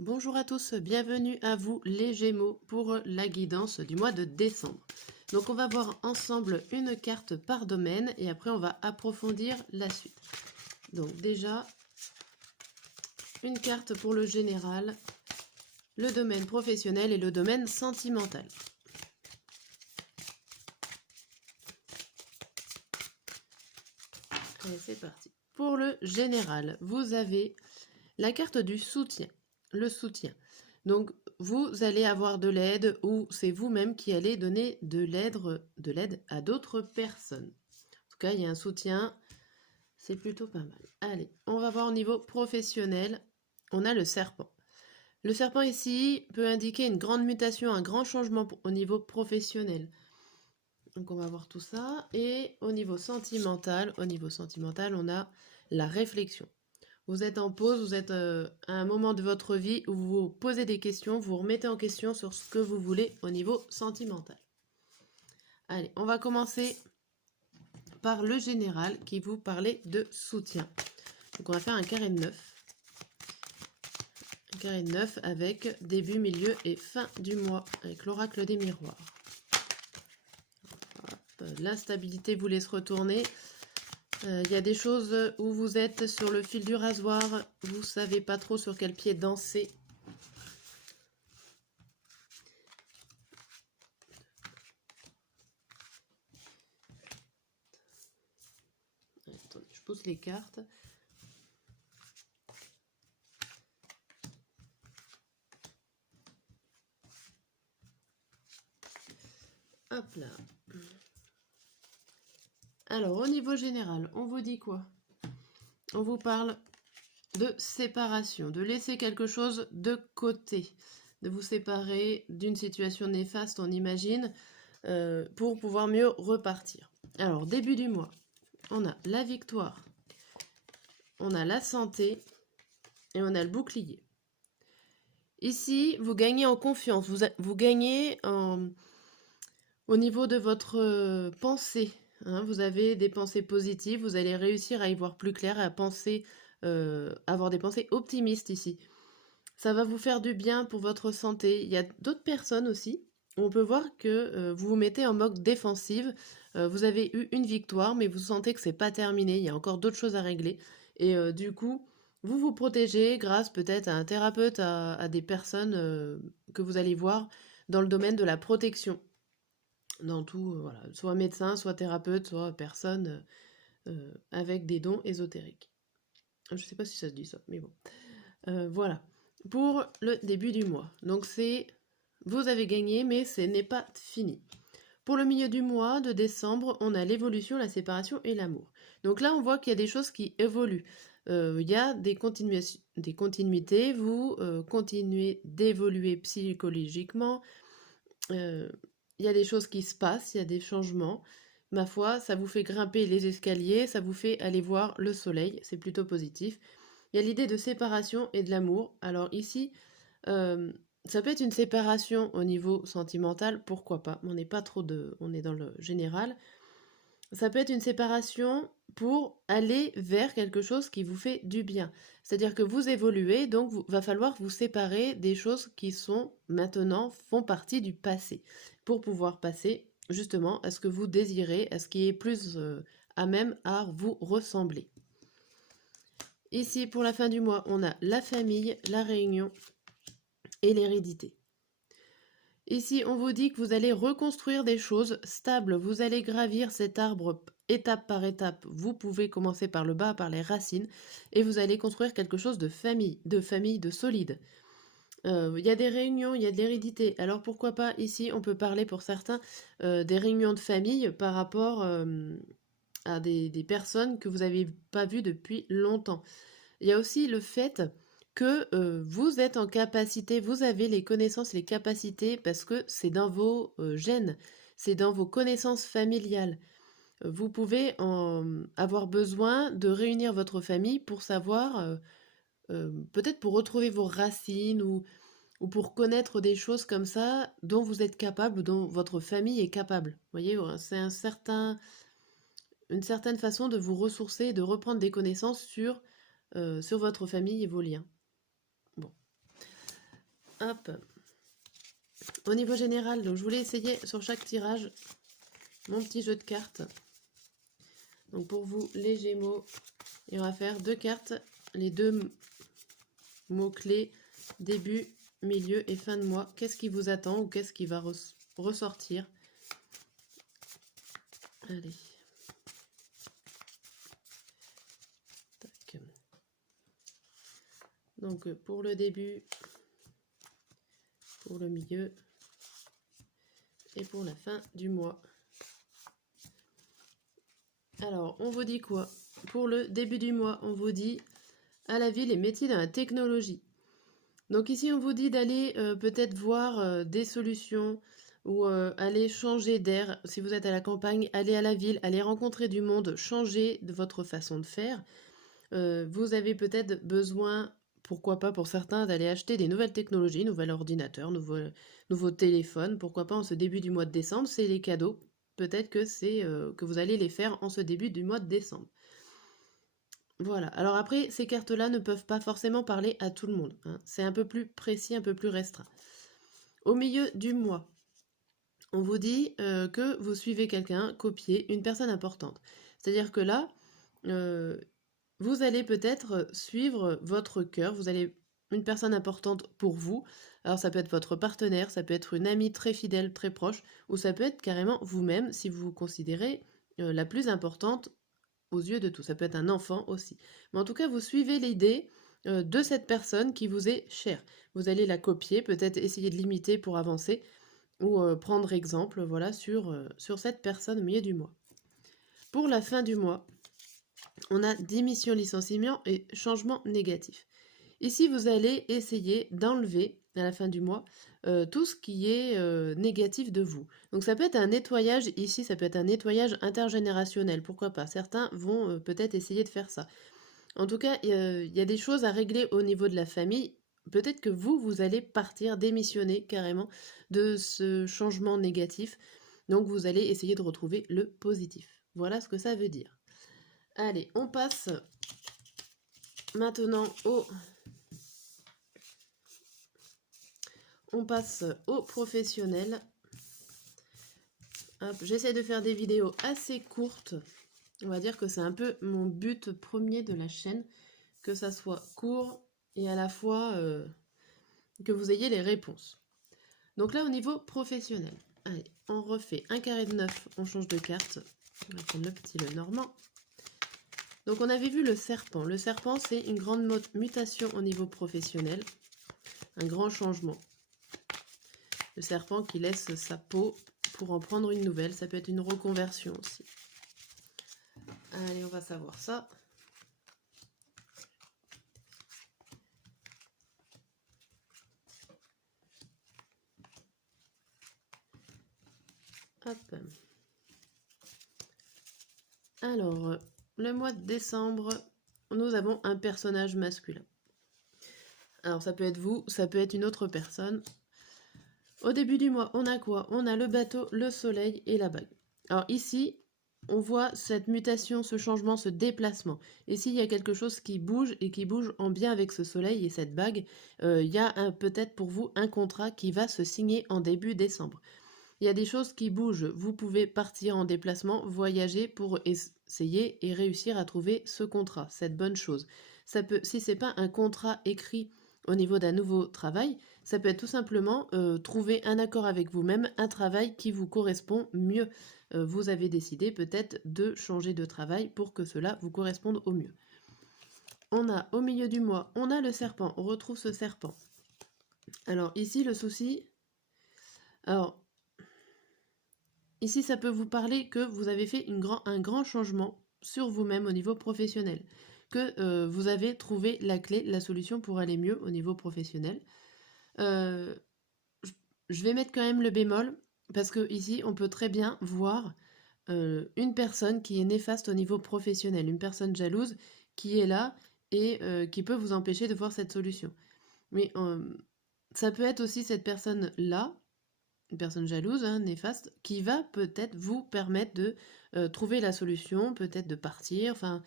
Bonjour à tous, bienvenue à vous les Gémeaux pour la guidance du mois de décembre. Donc on va voir ensemble une carte par domaine et après on va approfondir la suite. Donc déjà, une carte pour le général, le domaine professionnel et le domaine sentimental. Allez, c'est parti. Pour le général, vous avez la carte du soutien, le soutien. Donc, vous allez avoir de l'aide ou c'est vous-même qui allez donner de l'aide à d'autres personnes. En tout cas, il y a un soutien, c'est plutôt pas mal. Allez, on va voir au niveau professionnel. On a le serpent. Le serpent ici peut indiquer une grande mutation, un grand changement au niveau professionnel. Donc on va voir tout ça. Et au niveau sentimental, on a la réflexion. Vous êtes en pause, vous êtes à un moment de votre vie où vous vous posez des questions, vous remettez en question sur ce que vous voulez au niveau sentimental. Allez, on va commencer par le général qui vous parlait de soutien. Donc on va faire un carré de 9. Un carré de 9 avec début, milieu et fin du mois, avec l'oracle des miroirs. L'instabilité vous laisse retourner. Il y a des choses où vous êtes sur le fil du rasoir, vous savez pas trop sur quel pied danser. Attendez, je pose les cartes. Hop là. Alors, au niveau général, on vous dit quoi? On vous parle de séparation, de laisser quelque chose de côté, de vous séparer d'une situation néfaste, on imagine, pour pouvoir mieux repartir. Alors, début du mois, on a la victoire, on a la santé et on a le bouclier. Ici, vous gagnez en confiance, vous gagnez au niveau de votre pensée. Hein, vous avez des pensées positives, vous allez réussir à y voir plus clair, à penser, avoir des pensées optimistes ici. Ça va vous faire du bien pour votre santé. Il y a d'autres personnes aussi. On peut voir que vous vous mettez en mode défensive. Vous avez eu une victoire, mais vous sentez que c'est pas terminé. Il y a encore d'autres choses à régler. Et du coup, vous vous protégez grâce peut-être à un thérapeute, à des personnes que vous allez voir dans le domaine de la protection. Dans tout, voilà, soit médecin, soit thérapeute, soit personne avec des dons ésotériques. Je ne sais pas si ça se dit ça, mais bon. Voilà, pour le début du mois. Donc c'est, vous avez gagné, mais ce n'est pas fini. Pour le milieu du mois de décembre, on a l'évolution, la séparation et l'amour. Donc là, on voit qu'il y a des choses qui évoluent. Il y a des continuités, vous continuez d'évoluer psychologiquement. Il y a des choses qui se passent, il y a des changements. Ma foi, ça vous fait grimper les escaliers, ça vous fait aller voir le soleil, c'est plutôt positif. Il y a l'idée de séparation et de l'amour. Alors ici, ça peut être une séparation au niveau sentimental, pourquoi pas. On n'est pas trop on est dans le général. Ça peut être une séparation pour aller vers quelque chose qui vous fait du bien. C'est-à-dire que vous évoluez, donc il va falloir vous séparer des choses qui sont maintenant font partie du passé pour pouvoir passer justement à ce que vous désirez, à ce qui est plus à même à vous ressembler. Ici, pour la fin du mois, on a la famille, la réunion et l'hérédité. Ici, on vous dit que vous allez reconstruire des choses stables, vous allez gravir cet arbre étape par étape. Vous pouvez commencer par le bas, par les racines, et vous allez construire quelque chose de famille, de solide. Il y a des réunions, il y a de l'hérédité. Alors pourquoi pas ici, on peut parler pour certains des réunions de famille par rapport à des personnes que vous n'avez pas vues depuis longtemps. Il y a aussi le fait que vous êtes en capacité, vous avez les connaissances, les capacités, parce que c'est dans vos gènes, c'est dans vos connaissances familiales. Vous pouvez avoir besoin de réunir votre famille pour savoir, peut-être pour retrouver vos racines ou pour connaître des choses comme ça dont vous êtes capable ou dont votre famille est capable. Vous voyez, c'est une certaine façon de vous ressourcer et de reprendre des connaissances sur votre famille et vos liens. Bon. Hop. Au niveau général, donc je voulais essayer sur chaque tirage mon petit jeu de cartes. Donc pour vous, les Gémeaux, il va faire 2 cartes, les 2 mots-clés, début, milieu et fin de mois. Qu'est-ce qui vous attend ou qu'est-ce qui va ressortir? Allez. Tac. Donc pour le début, pour le milieu et pour la fin du mois. Alors, on vous dit quoi? Pour le début du mois, on vous dit à la vie les métiers dans la technologie. Donc ici, on vous dit d'aller peut-être voir des solutions ou aller changer d'air. Si vous êtes à la campagne, aller à la ville, aller rencontrer du monde, changer de votre façon de faire. Vous avez peut-être besoin, pourquoi pas pour certains, d'aller acheter des nouvelles technologies, nouvel ordinateur, nouveaux téléphones. Pourquoi pas en ce début du mois de décembre, c'est les cadeaux. Peut-être que c'est que vous allez les faire en ce début du mois de décembre. Voilà. Alors après, ces cartes-là ne peuvent pas forcément parler à tout le monde, hein. C'est un peu plus précis, un peu plus restreint. Au milieu du mois, on vous dit que vous suivez quelqu'un, copier une personne importante. C'est-à-dire que là, vous allez peut-être suivre votre cœur, vous allez une personne importante pour vous. Alors ça peut être votre partenaire, ça peut être une amie très fidèle, très proche, ou ça peut être carrément vous-même si vous vous considérez la plus importante aux yeux de tous. Ça peut être un enfant aussi. Mais en tout cas, vous suivez l'idée de cette personne qui vous est chère. Vous allez la copier, peut-être essayer de l'imiter pour avancer, ou prendre exemple voilà, sur cette personne au milieu du mois. Pour la fin du mois, on a démission, licenciement et changement négatif. Ici, vous allez essayer d'enlever, à la fin du mois, tout ce qui est négatif de vous. Donc ça peut être un nettoyage, ici, ça peut être un nettoyage intergénérationnel, pourquoi pas. Certains vont peut-être essayer de faire ça. En tout cas, il y a des choses à régler au niveau de la famille. Peut-être que vous allez partir, démissionner carrément de ce changement négatif. Donc vous allez essayer de retrouver le positif. Voilà ce que ça veut dire. Allez, on passe maintenant au professionnel. J'essaie de faire des vidéos assez courtes. On va dire que c'est un peu mon but premier de la chaîne, que ça soit court et à la fois que vous ayez les réponses. Donc là, au niveau professionnel, allez, on refait un carré de 9, on change de carte. On va prendre le petit le normand. Donc on avait vu le serpent. Le serpent, c'est une grande mutation au niveau professionnel, un grand changement. Le serpent qui laisse sa peau pour en prendre une nouvelle, ça peut être une reconversion aussi. Allez, on va savoir ça. Hop. Alors, le mois de décembre, nous avons un personnage masculin. Alors, ça peut être vous, ça peut être une autre personne. Au début du mois, on a quoi? On a le bateau, le soleil et la bague. Alors ici, on voit cette mutation, ce changement, ce déplacement. Ici, il y a quelque chose qui bouge et qui bouge en bien avec ce soleil et cette bague. Il y a peut-être pour vous un contrat qui va se signer en début décembre. Il y a des choses qui bougent. Vous pouvez partir en déplacement, voyager pour essayer et réussir à trouver ce contrat, cette bonne chose. Ça peut, si c'est pas un contrat écrit au niveau d'un nouveau travail, ça peut être tout simplement trouver un accord avec vous-même, un travail qui vous correspond mieux. Vous avez décidé peut-être de changer de travail pour que cela vous corresponde au mieux. On a au milieu du mois, on a le serpent, on retrouve ce serpent. Alors ici, le souci... Alors, ici, ça peut vous parler que vous avez fait un grand changement sur vous-même au niveau professionnel, que vous avez trouvé la clé, la solution pour aller mieux au niveau professionnel. Je vais mettre quand même le bémol, parce que ici, on peut très bien voir une personne qui est néfaste au niveau professionnel, une personne jalouse qui est là et qui peut vous empêcher de voir cette solution. Mais ça peut être aussi cette personne-là, une personne jalouse, hein, néfaste, qui va peut-être vous permettre de trouver la solution, peut-être de partir. Enfin,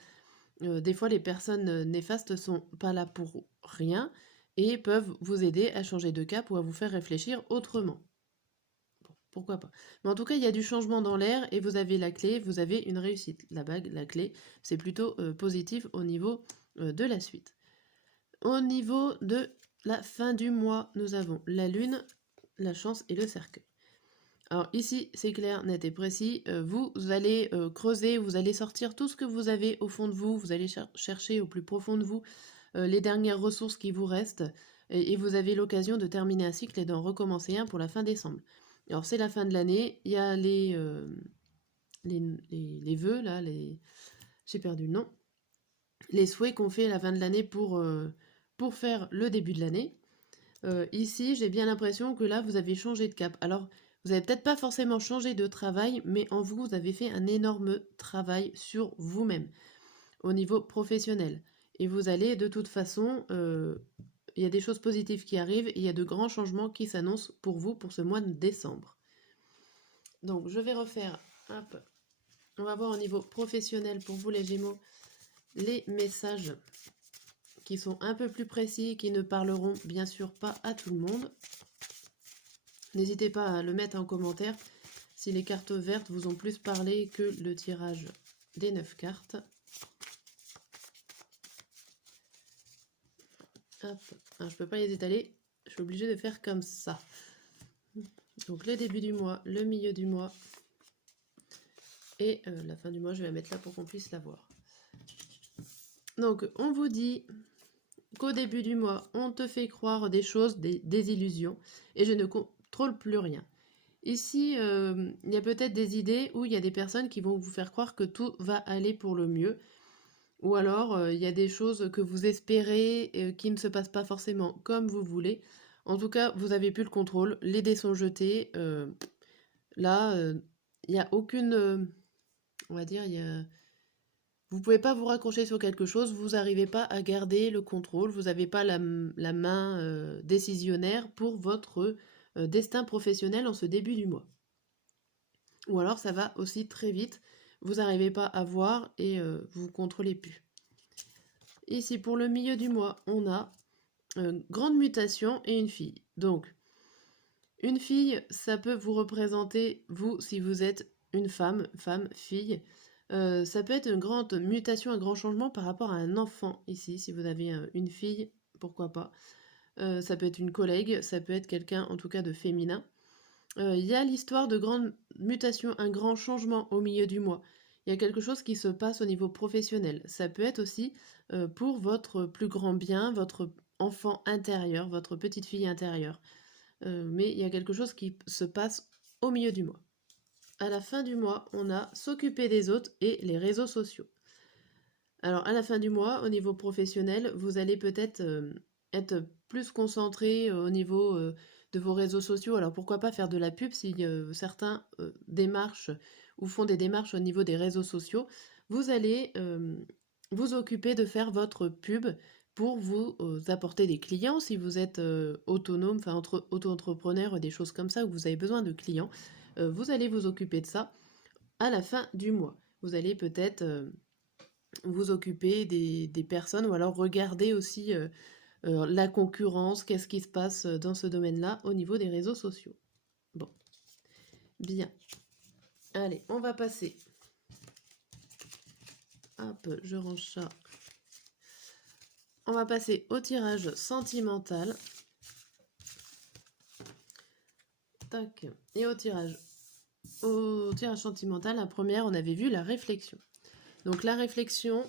des fois, les personnes néfastes sont pas là pour rien et peuvent vous aider à changer de cap ou à vous faire réfléchir autrement. Bon, pourquoi pas. Mais en tout cas, il y a du changement dans l'air et vous avez la clé, vous avez une réussite. La bague, la clé, c'est plutôt positif au niveau de la suite. Au niveau de la fin du mois, nous avons la lune, la chance et le cercueil. Alors ici, c'est clair, net et précis. Vous allez creuser, vous allez sortir tout ce que vous avez au fond de vous, vous allez chercher au plus profond de vous les dernières ressources qui vous restent, et vous avez l'occasion de terminer un cycle et d'en recommencer un pour la fin décembre. Alors c'est la fin de l'année, il y a les vœux, là, j'ai perdu le nom, les souhaits qu'on fait à la fin de l'année pour faire le début de l'année. Ici, j'ai bien l'impression que là, vous avez changé de cap. Alors, vous n'avez peut-être pas forcément changé de travail, mais en vous, vous avez fait un énorme travail sur vous-même, au niveau professionnel. Et vous allez, de toute façon, il y a des choses positives qui arrivent, et il y a de grands changements qui s'annoncent pour vous pour ce mois de décembre. Donc, je vais refaire un peu. On va voir au niveau professionnel pour vous, les Gémeaux, les messages qui sont un peu plus précis, qui ne parleront bien sûr pas à tout le monde. N'hésitez pas à le mettre en commentaire si les cartes vertes vous ont plus parlé que le tirage des 9 cartes. Hop. Alors, je ne peux pas les étaler, je suis obligée de faire comme ça. Donc le début du mois, le milieu du mois et la fin du mois, je vais la mettre là pour qu'on puisse la voir. Donc on vous dit qu'au début du mois, on te fait croire des choses, des illusions, et je ne contrôle plus rien. Ici, il y a peut-être des idées où il y a des personnes qui vont vous faire croire que tout va aller pour le mieux, ou alors il y a des choses que vous espérez qui ne se passent pas forcément comme vous voulez. En tout cas, vous avez plus le contrôle, les dés sont jetés. Là, il n'y a aucune... on va dire, vous pouvez pas vous raccrocher sur quelque chose, vous n'arrivez pas à garder le contrôle, vous n'avez pas la main décisionnaire pour votre destin professionnel en ce début du mois. Ou alors ça va aussi très vite, vous n'arrivez pas à voir et vous ne contrôlez plus. Ici, pour le milieu du mois, on a grande mutation et une fille. Donc, une fille, ça peut vous représenter, vous, si vous êtes une femme, fille. Ça peut être une grande mutation, un grand changement par rapport à un enfant, ici, si vous avez une fille, pourquoi pas. Ça peut être une collègue, ça peut être quelqu'un, en tout cas, de féminin. Il y a l'histoire de grande mutation, un grand changement au milieu du mois. Il y a quelque chose qui se passe au niveau professionnel. Ça peut être aussi pour votre plus grand bien, votre enfant intérieur, votre petite fille intérieure. Mais il y a quelque chose qui se passe au milieu du mois. À la fin du mois, on a s'occuper des autres et les réseaux sociaux. Alors à la fin du mois, au niveau professionnel, vous allez peut-être être plus concentré au niveau de vos réseaux sociaux. Alors pourquoi pas faire de la pub si certains démarchent ou font des démarches au niveau des réseaux sociaux. Vous allez vous occuper de faire votre pub pour vous apporter des clients si vous êtes autonome, enfin auto-entrepreneur, des choses comme ça où vous avez besoin de clients. Vous allez vous occuper de ça à la fin du mois. Vous allez peut-être vous occuper des personnes ou alors regarder aussi la concurrence, qu'est-ce qui se passe dans ce domaine-là au niveau des réseaux sociaux. Bon, bien. Allez, on va passer. Hop, je range ça. On va passer au tirage sentimental. Tac. Et au tirage sentimental, la première, on avait vu la réflexion. Donc la réflexion,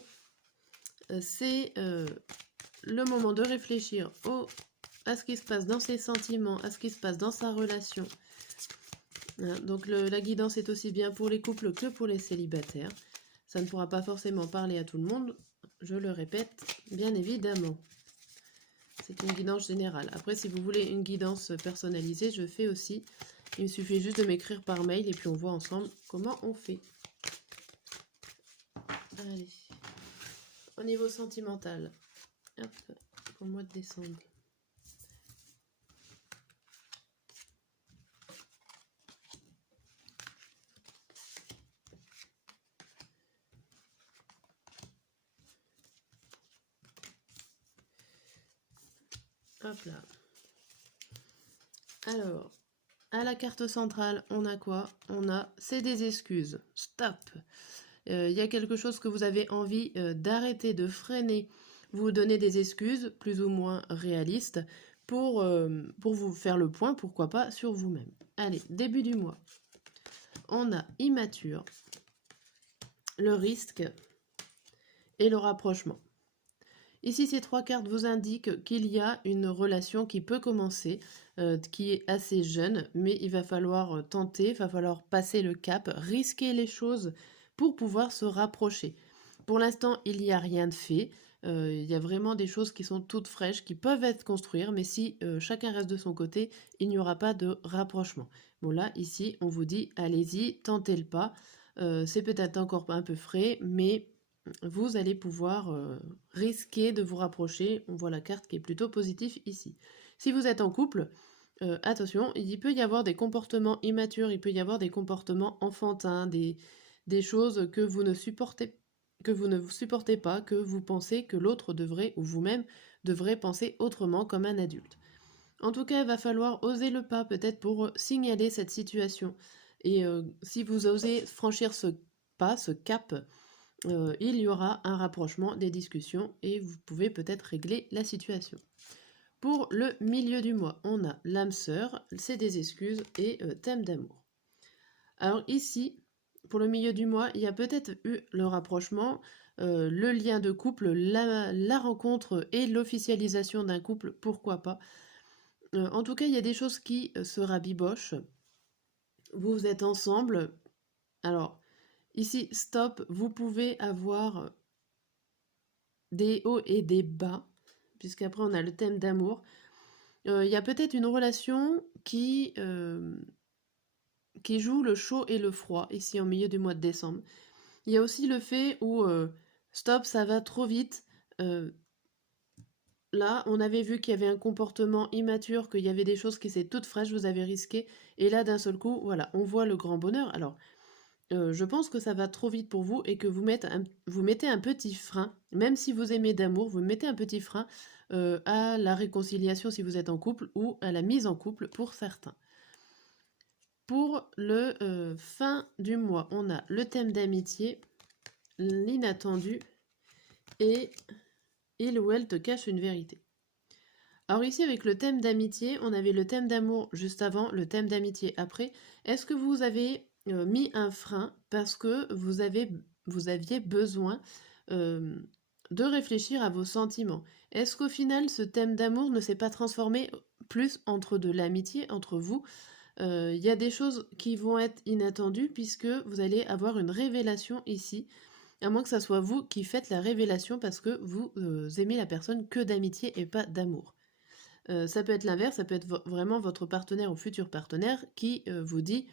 c'est le moment de réfléchir à ce qui se passe dans ses sentiments, à ce qui se passe dans sa relation. Donc la guidance est aussi bien pour les couples que pour les célibataires. Ça ne pourra pas forcément parler à tout le monde, je le répète, bien évidemment. C'est une guidance générale. Après, si vous voulez une guidance personnalisée, je fais aussi. Il me suffit juste de m'écrire par mail et puis on voit ensemble comment on fait. Allez. Au niveau sentimental, hop, pour le mois de décembre. Hop là. Alors, à la carte centrale, on a quoi? On a c'est des excuses. Stop. Il y a quelque chose que vous avez envie d'arrêter, de freiner. Vous donnez des excuses plus ou moins réalistes pour vous faire le point, pourquoi pas, sur vous-même. Allez, début du mois. On a immature, le risque et le rapprochement. Ici, ces trois cartes vous indiquent qu'il y a une relation qui peut commencer, qui est assez jeune, mais il va falloir tenter, il va falloir passer le cap, risquer les choses pour pouvoir se rapprocher. Pour l'instant, il n'y a rien de fait. Il y a vraiment des choses qui sont toutes fraîches, qui peuvent être construites, mais si chacun reste de son côté, il n'y aura pas de rapprochement. Bon là, ici, on vous dit, allez-y, tentez le pas. C'est peut-être encore un peu frais, mais vous allez pouvoir risquer de vous rapprocher. On voit la carte qui est plutôt positive ici. Si vous êtes en couple, attention, il peut y avoir des comportements immatures, il peut y avoir des comportements enfantins, des choses que vous ne supportez pas, que vous pensez que l'autre devrait, ou vous-même, devrez penser autrement comme un adulte. En tout cas, il va falloir oser le pas peut-être pour signaler cette situation. Et si vous osez franchir ce pas, ce cap, il y aura un rapprochement des discussions et vous pouvez peut-être régler la situation. Pour le milieu du mois, on a l'âme sœur, c'est des excuses et thème d'amour. Alors ici, pour le milieu du mois, il y a peut-être eu le rapprochement, le lien de couple, la rencontre et l'officialisation d'un couple, pourquoi pas. En tout cas, il y a des choses qui se rabibochent. Vous êtes ensemble. Alors, ici, stop, vous pouvez avoir des hauts et des bas, puisqu'après on a le thème d'amour. Il y a peut-être une relation qui joue le chaud et le froid, ici en milieu du mois de décembre. Il y a aussi le fait où, stop, ça va trop vite. Là, on avait vu qu'il y avait un comportement immature, qu'il y avait des choses qui étaient toutes fraîches, vous avez risqué. Et là, d'un seul coup, voilà, on voit le grand bonheur. Alors, je pense que ça va trop vite pour vous et que vous mettez un petit frein, même si vous aimez d'amour, vous mettez un petit frein à la réconciliation si vous êtes en couple ou à la mise en couple pour certains. Pour le fin du mois, on a le thème d'amitié, l'inattendu et il ou elle te cache une vérité. Alors ici, avec le thème d'amitié, on avait le thème d'amour juste avant, le thème d'amitié après. Est-ce que vous avez mis un frein parce que vous aviez besoin de réfléchir à vos sentiments? Est-ce qu'au final, ce thème d'amour ne s'est pas transformé plus entre de l'amitié, entre vous? Il y a des choses qui vont être inattendues puisque vous allez avoir une révélation ici, à moins que ça soit vous qui faites la révélation parce que vous aimez la personne que d'amitié et pas d'amour. Ça peut être l'inverse, ça peut être vraiment votre partenaire ou futur partenaire qui vous dit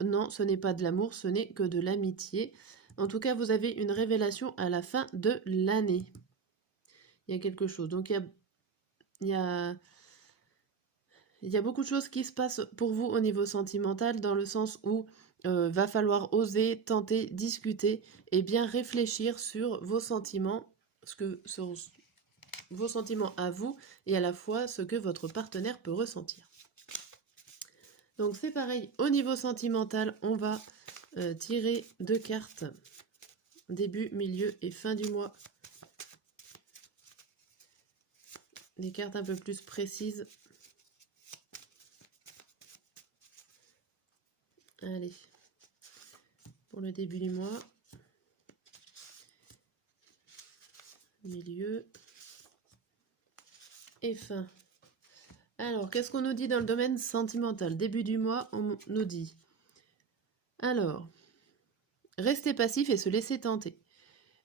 non, ce n'est pas de l'amour, ce n'est que de l'amitié. En tout cas, vous avez une révélation à la fin de l'année. Il y a quelque chose. Donc il y a beaucoup de choses qui se passent pour vous au niveau sentimental, dans le sens où va falloir oser, tenter, discuter et bien réfléchir sur vos sentiments, vos sentiments à vous et à la fois ce que votre partenaire peut ressentir. Donc c'est pareil, au niveau sentimental, on va tirer 2 cartes, début, milieu et fin du mois. Des cartes un peu plus précises. Allez, pour le début du mois, milieu et fin. Alors, qu'est-ce qu'on nous dit dans le domaine sentimental? Début du mois, on nous dit... Alors, rester passif et se laisser tenter.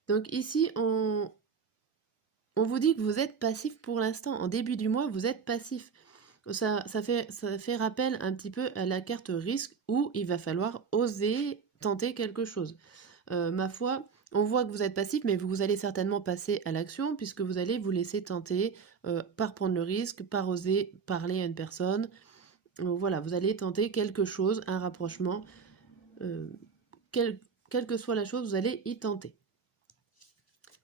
Donc ici, on vous dit que vous êtes passif pour l'instant. En début du mois, vous êtes passif. Ça fait rappel un petit peu à la carte risque où il va falloir oser tenter quelque chose. Ma foi, on voit que vous êtes passif, mais vous allez certainement passer à l'action puisque vous allez vous laisser tenter par prendre le risque, par oser parler à une personne. Voilà, vous allez tenter quelque chose, un rapprochement. Quelle que soit la chose, vous allez y tenter.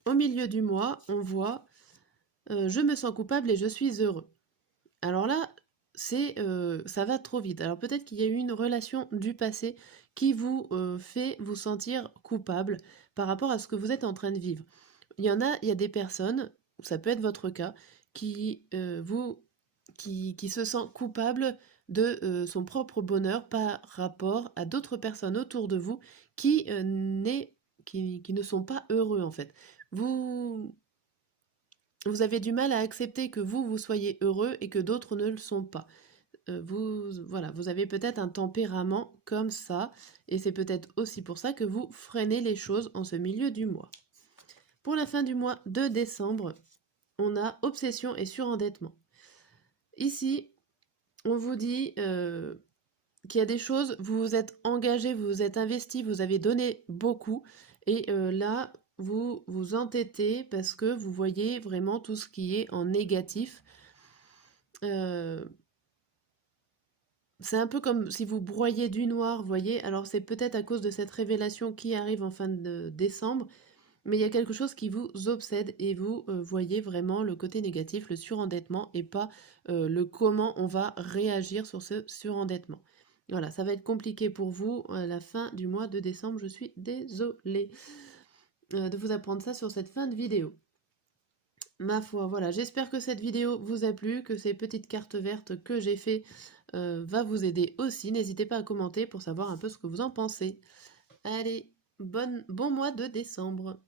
Au milieu du mois, on voit je me sens coupable et je suis heureux. Alors là, ça va trop vite. Alors peut-être qu'il y a eu une relation du passé qui vous fait vous sentir coupable par rapport à ce que vous êtes en train de vivre. Il y a des personnes, ça peut être votre cas, qui, qui se sent coupable de son propre bonheur par rapport à d'autres personnes autour de vous qui, qui ne sont pas heureux en fait. Vous, vous avez du mal à accepter que vous soyez heureux et que d'autres ne le sont pas. Voilà, vous avez peut-être un tempérament comme ça, et c'est peut-être aussi pour ça que vous freinez les choses en ce milieu du mois. Pour la fin du mois de décembre, on a obsession et surendettement. Ici, on vous dit qu'il y a des choses, vous vous êtes engagé, vous vous êtes investi, vous avez donné beaucoup, et là, vous vous entêtez parce que vous voyez vraiment tout ce qui est en négatif. C'est un peu comme si vous broyez du noir, vous voyez. Alors c'est peut-être à cause de cette révélation qui arrive en fin de décembre, mais il y a quelque chose qui vous obsède et vous voyez vraiment le côté négatif, le surendettement, et pas le comment on va réagir sur ce surendettement. Voilà, ça va être compliqué pour vous à la fin du mois de décembre. Je suis désolée de vous apprendre ça sur cette fin de vidéo. Ma foi, voilà, j'espère que cette vidéo vous a plu, que ces petites cartes vertes que j'ai fait va vous aider aussi. N'hésitez pas à commenter pour savoir un peu ce que vous en pensez. Allez, bon mois de décembre.